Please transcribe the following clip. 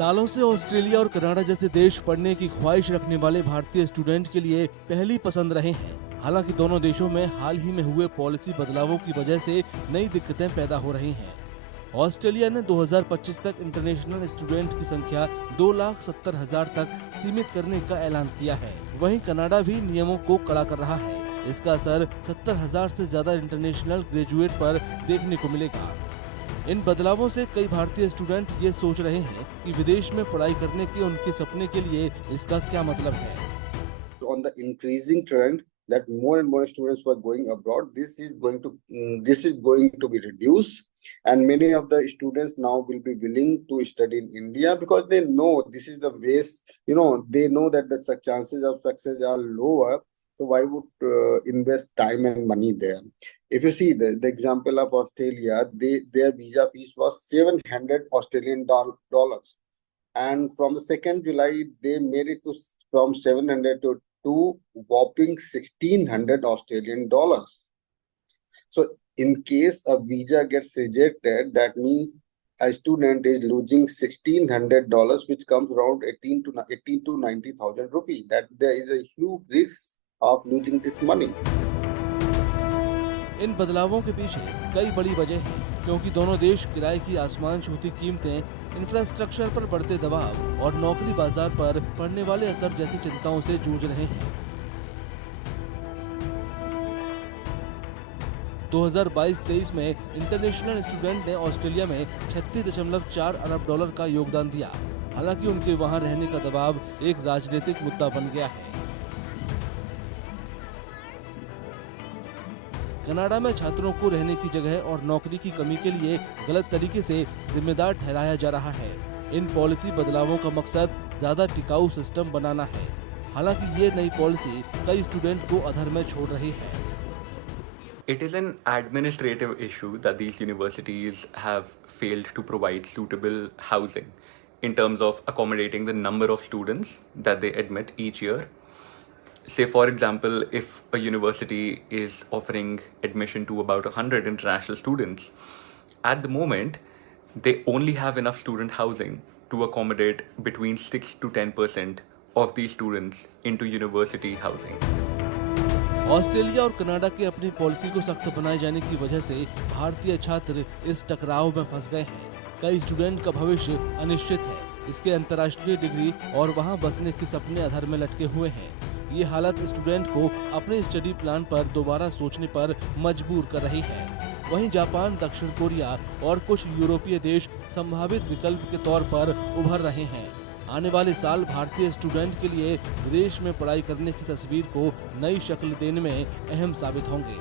सालों से ऑस्ट्रेलिया और कनाडा जैसे देश पढ़ने की ख्वाहिश रखने वाले भारतीय स्टूडेंट के लिए पहली पसंद रहे हैं। हालांकि दोनों देशों में हाल ही में हुए पॉलिसी बदलावों की वजह से नई दिक्कतें पैदा हो रही हैं। ऑस्ट्रेलिया ने 2025 तक इंटरनेशनल स्टूडेंट की संख्या 2,70,000 तक सीमित करने का ऐलान किया है। वहीं कनाडा भी नियमों को कड़ा कर रहा है। इसका असर 70,000 से ज्यादा इंटरनेशनल ग्रेजुएट पर देखने को मिलेगा। इन बदलावों से कई भारतीय स्टूडेंट ये सोच रहे हैं कि विदेश में पढ़ाई करने के उनके सपने के लिए इसका क्या मतलब है। On the increasing trend that more and more students were going abroad, this is going to be reduced, and many of the students now will be willing to study in India because they know this is the base. They know that the chances of success are lower. So why would invest time and money there? If you see the example of Australia, their visa fees was 700 Australian dollars, and from the 2nd July they made it to from 700 to whopping 1,600 Australian dollars. So in case a visa gets rejected, that means a student is losing $1,600, which comes around 18 to 90,000 rupees. That there is a huge risk of losing this money. इन बदलावों के पीछे कई बड़ी वजह हैं, क्योंकि दोनों देश किराए की आसमान छूती कीमतें, इंफ्रास्ट्रक्चर पर बढ़ते दबाव और नौकरी बाजार पर पड़ने वाले असर जैसी चिंताओं से जूझ रहे हैं। 2022-23 में इंटरनेशनल स्टूडेंट ने ऑस्ट्रेलिया में 36.4 अरब डॉलर का योगदान दिया। हालांकि उनके वहां रहने का दबाव एक राजनीतिक मुद्दा बन गया है। कनाडा में छात्रों को रहने की जगह और नौकरी की कमी के लिए गलत तरीके से जिम्मेदार ठहराया जा रहा है। इन पॉलिसी बदलावों का मकसद ज्यादा टिकाऊ सिस्टम बनाना है। हालांकि ये नई पॉलिसी कई स्टूडेंट को अधर में छोड़ रही है। It is an administrative issue that these universities have failed to provide suitable housing in terms of accommodating the number of students that they admit each year. Say, for example, if a university is offering admission to about 100 international students, at the moment, they only have enough student housing to accommodate between 6 to 10% of these students into university housing. Australia और Canada के अपनी policy को सख्त बनाए जाने की वजह से भारतीय छात्र इस टकराव में फंस गए हैं। कई स्टूडेंट का भविष्य अनिश्चित है। इसके अंतर्राष्ट्रीय डिग्री और वहां बसने के सपने अधर में लटके हुए हैं। ये हालत स्टूडेंट को अपने स्टडी प्लान पर दोबारा सोचने पर मजबूर कर रही है। वहीं जापान, दक्षिण कोरिया और कुछ यूरोपीय देश संभावित विकल्प के तौर पर उभर रहे हैं। आने वाले साल भारतीय स्टूडेंट के लिए विदेश में पढ़ाई करने की तस्वीर को नई शक्ल देने में अहम साबित होंगे।